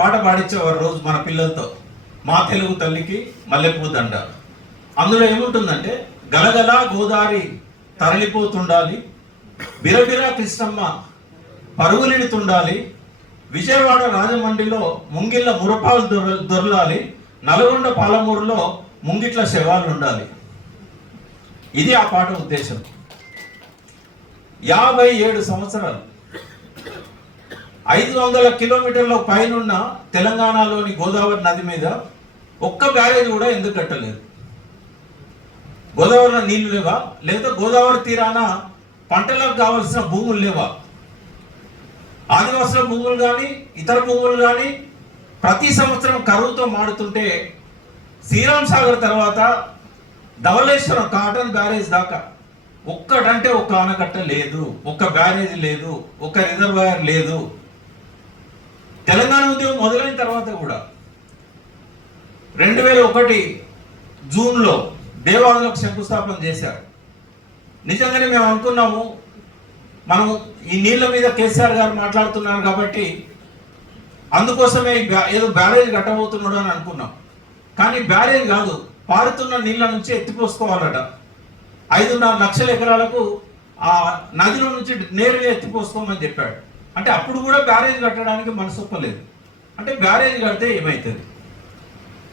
పాట పాడించేవారు రోజు మన పిల్లలతో. మా తెలుగు తల్లికి మల్లెపూ దండ అందులో ఏముంటుందంటే గలగల గోదారి తరలిపోతుండాలి బిరబిర కృష్ణమ్మ పరుగులిడుతుండాలి విజయవాడ రాజమండ్రిలో ముంగిళ్ళ మురపాలు దొర దొరలాలి నల్గొండ పాలమూరులో ముంగిట్ల శవాలు ఉండాలి ఇది ఆ పాట ఉద్దేశం. యాభై ఏడు సంవత్సరాలు. ఐదు వందల కిలోమీటర్ల పైనున్న తెలంగాణలోని గోదావరి నది మీద ఒక్క బ్యారేజ్ కూడా ఎందుకు కట్టలేదు? గోదావరిలో నీళ్ళు లేవా? లేదా గోదావరి తీరాన పంటలకు కావలసిన భూములు లేవా? ఆదివాసుల భూములు కానీ ఇతర భూములు కానీ ప్రతి సంవత్సరం కరువుతో మాడుతుంటే శ్రీరామ్ సాగర్ తర్వాత ధవలేశ్వరం కాటన్ బ్యారేజ్ దాకా ఒక్కటంటే ఒక్క ఆనకట్ట లేదు. ఒక్క బ్యారేజ్ లేదు. ఒక్క రిజర్వాయర్ లేదు. ప్రధాన ఉద్యమం మొదలైన తర్వాత కూడా రెండు వేల ఒకటి జూన్లో దేవాదులకు శంకుస్థాపన చేశారు. నిజంగానే మేము అనుకున్నాము మనం ఈ నీళ్ళ మీద కేసీఆర్ గారు మాట్లాడుతున్నారు కాబట్టి అందుకోసమే ఏదో బ్యారేజ్ కట్టబోతున్నాడు అని అనుకున్నాం. కానీ బ్యారేజ్ కాదు పారుతున్న నీళ్ళ నుంచి ఎత్తిపోసుకోవాలట. ఐదున్నర లక్షల ఎకరాలకు ఆ నదిలో నుంచి నేరుగా ఎత్తిపోసుకోమని చెప్పాడు. అంటే అప్పుడు కూడా బ్యారేజ్ కట్టడానికి మనసు ఒప్పలేదు. అంటే బ్యారేజ్ కడితే ఏమవుతుంది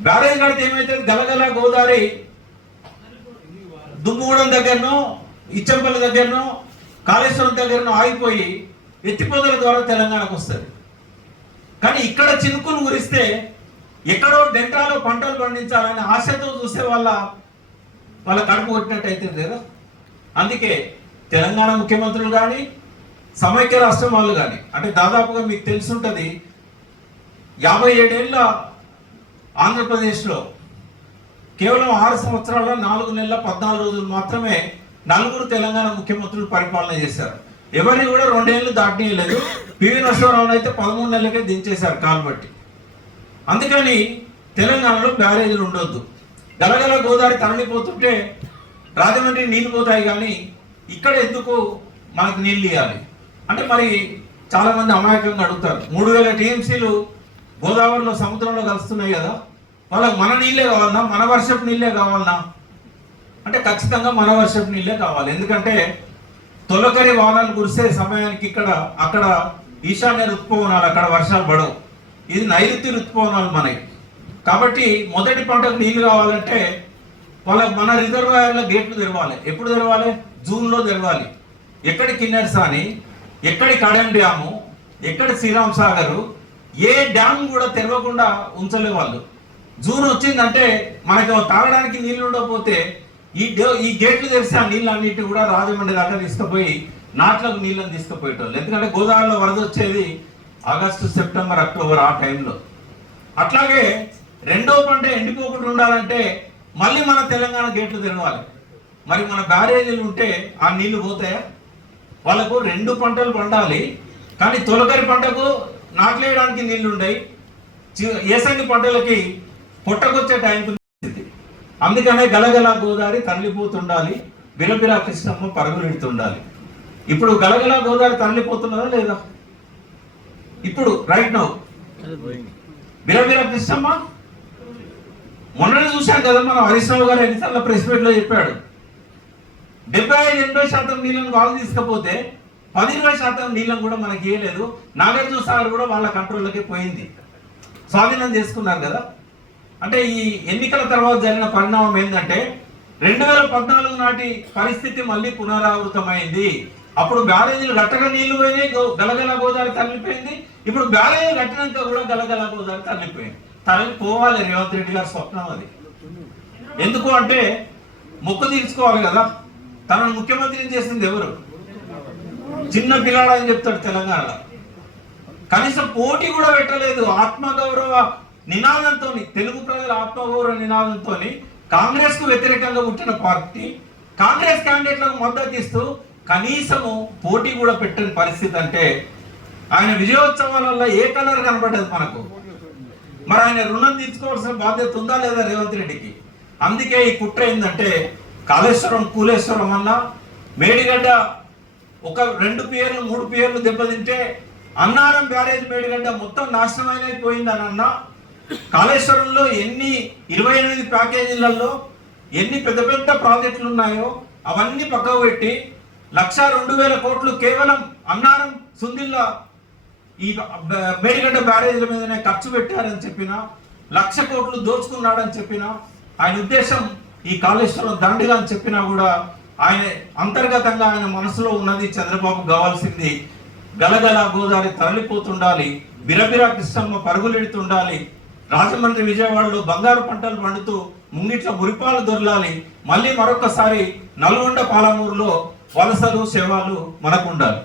బ్యారేజ్ కడితే ఏమవుతుంది గలగల గోదావరి దుమ్ముగూడెం దగ్గరనో ఇచ్చంపల్లి దగ్గరనో కాళేశ్వరం దగ్గరనో ఆగిపోయి ఎత్తిపోతల ద్వారా తెలంగాణకు వస్తుంది. కానీ ఇక్కడ చినుకులు కురిస్తే ఎక్కడో డెంటాలో పంటలు పండించాలని ఆశతో చూసే వాళ్ళ వాళ్ళ కడుపు కొట్టినట్టు అవుతుంది కదా. అందుకే తెలంగాణ ముఖ్యమంత్రులు కానీ సమైక్య రాష్ట్రం వాళ్ళు కానీ అంటే దాదాపుగా మీకు తెలుసుంటుంది యాభై ఏడేళ్ళ ఆంధ్రప్రదేశ్లో కేవలం ఆరు సంవత్సరాల నాలుగు నెలల పద్నాలుగు రోజులు మాత్రమే నలుగురు తెలంగాణ ముఖ్యమంత్రులు పరిపాలన చేశారు. ఎవరిని కూడా రెండేళ్ళు దాటనీయలేదు. పివి నరసింహరావు అయితే పదమూడు నెలలకే దించేశారు కాలుబట్టి అందుకని తెలంగాణలో బ్యారేజీలు ఉండొద్దు. గలగల గోదావరి తరలిపోతుంటే రాజమండ్రి నీళ్ళు పోతాయి కానీ ఇక్కడ ఎందుకు మనకు నీళ్ళు ఇవ్వాలి అంటే మరి చాలామంది అమాయకంగా అడుగుతారు. మూడు వేల టీఎంసీలు గోదావరిలో సముద్రంలో కలుస్తున్నాయి కదా వాళ్ళకి మన నీళ్ళే కావాలన్నా మన వర్షపు నీళ్ళే కావాలన్నా అంటే ఖచ్చితంగా మన వర్షపు నీళ్ళే కావాలి. ఎందుకంటే తొలకరి వానాలు కురిసే సమయానికి ఇక్కడ అక్కడ ఈశాన్య ఋతుపవనాలు అక్కడ వర్షాలు పడవు. ఇది నైరుతి ఋతుపవనాలు మనకి కాబట్టి మొదటి పంటకు నీళ్ళు కావాలంటే వాళ్ళకి మన రిజర్వాయర్ల గేట్లు తెరవాలి. ఎప్పుడు తెరవాలి? జూన్లో తెరవాలి. ఎక్కడి కిన్నెర్ ఎక్కడి కడెం డ్యాము ఎక్కడి శ్రీరామ్ సాగరు ఏ డ్యామ్ కూడా తెరవకుండా ఉంచలే వాళ్ళు. జూన్ వచ్చిందంటే మనకి తాగడానికి నీళ్ళు ఉండకపోతే ఈ డే- ఈ గేట్లు తెరిస్తే ఆ నీళ్ళు అన్నిటి కూడా రాజమండ్రి దాకా తీసుకుపోయి నాట్లకు నీళ్ళని తీసుకుపోయేటోళ్ళు. ఎందుకంటే గోదావరిలో వరద వచ్చేది ఆగస్టు సెప్టెంబర్ అక్టోబర్ ఆ టైంలో. అట్లాగే రెండో పంట ఎండిపోకుండా ఉండాలంటే మళ్ళీ మన తెలంగాణ గేట్లు తెరవాలి. మరి మన బ్యారేజీలు ఉంటే ఆ నీళ్ళు పోతాయా? వాళ్ళకు రెండు పంటలు పండాలి. కానీ తొలకరి పంటకు నాట్లేయడానికి నీళ్ళు ఉండయి ఏసంగి పంటలకి పుట్టకొచ్చే టైంకు అందుకనే గలగల గోదావరి తరలిపోతుండాలి బిరబిరా కృష్ణమ్మ పరుగులెడుతుండాలి. ఇప్పుడు గలగల గోదావరి తరలిపోతున్నదా లేదా? ఇప్పుడు రైట్ నౌ బిరబిరా కృష్ణమ్మ మొన్ననే చూశాం కదా మనం హరీష్ రావు గారు ఎన్నిసార్లు ప్రెస్ మీట్లో చెప్పాడు. డెబ్బై ఐదు ఎనభై శాతం నీళ్ళని వాళ్ళు తీసుకపోతే పది ఇరవై శాతం నీళ్ళని కూడా మనకి ఇవ్వలేదు నాగార్జున సాగర్ కూడా వాళ్ళ కంట్రోల్లోకి పోయింది. స్వాధీనం చేసుకున్నారు కదా. అంటే ఈ ఎన్నికల తర్వాత జరిగిన పరిణామం ఏంటంటే రెండు వేల పద్నాలుగు నాటి పరిస్థితి మళ్ళీ పునరావృతమైంది. అప్పుడు బ్యారేజీలు కట్టగా నీళ్ళు పోయినాయి గో- గలగల గోదావరి తల్లిపోయింది ఇప్పుడు బ్యారేజీలు కట్టినాక కూడా గలగల గోదావరి తల్లిపోయింది తరలి పోవాలి రేవంత్ రెడ్డి గారి స్వప్నం అది. ఎందుకు అంటే మొక్కు తీర్చుకోవాలి కదా. తనను ముఖ్యమంత్రిని చేసింది ఎవరు? చిన్న పిల్లాడు అని చెప్తాడు తెలంగాణ. కనీసం పోటీ కూడా పెట్టలేదు. ఆత్మగౌరవ నినాదంతో తెలుగు ప్రజల ఆత్మగౌరవ నినాదంతో కాంగ్రెస్కు వ్యతిరేకంగా పుట్టిన పార్టీ కాంగ్రెస్ క్యాండిడేట్లకు మద్దతు ఇస్తూ కనీసము పోటీ కూడా పెట్టని పరిస్థితి అంటే ఆయన విజయోత్సవాలలో ఏ కలర్ కనపడదు మనకు. మరి ఆయన రుణం తీసుకోవాల్సిన బాధ్యత ఉందా లేదా రేవంత్ రెడ్డికి? అందుకే ఈ కుట్ర ఏంటంటే కాళేశ్వరం కూలేశ్వరం అన్న మేడిగడ్డ ఒక రెండు పేర్లు మూడు పేర్లు దెబ్బతింటే అన్నారం బ్యారేజ్ మేడిగడ్డ మొత్తం నాశనమైపోయింది అని అన్నా. కాళేశ్వరంలో ఎన్ని ఇరవై ఎనిమిది ప్యాకేజీలలో ఎన్ని పెద్ద పెద్ద ప్రాజెక్టులు ఉన్నాయో అవన్నీ పక్కకు పెట్టి లక్ష రెండు వేల కోట్లు కేవలం అన్నారం సుందిల్లా ఈ మేడిగడ్డ బ్యారేజీల మీదనే ఖర్చు పెట్టారని చెప్పిన లక్ష కోట్లు దోచుకున్నాడని చెప్పిన ఆయన ఉద్దేశం ఈ కాళేశ్వరం దండగా అని చెప్పినా కూడా ఆయన అంతర్గతంగా ఆయన మనసులో ఉన్నది చంద్రబాబు కావాల్సింది. గలగల గోదావరి తరలిపోతుండాలి. బిరబిరా కృష్ణమ్మ పరుగులెడుతుండాలి. రాజమండ్రి విజయవాడలో బంగారు పంటలు పండుతూ ముంగిట్ల మురిపాలు దొరలాలి. మళ్ళీ మరొకసారి నల్గొండ పాలమూరులో వలసలు సేవలు మనకు ఉండాలి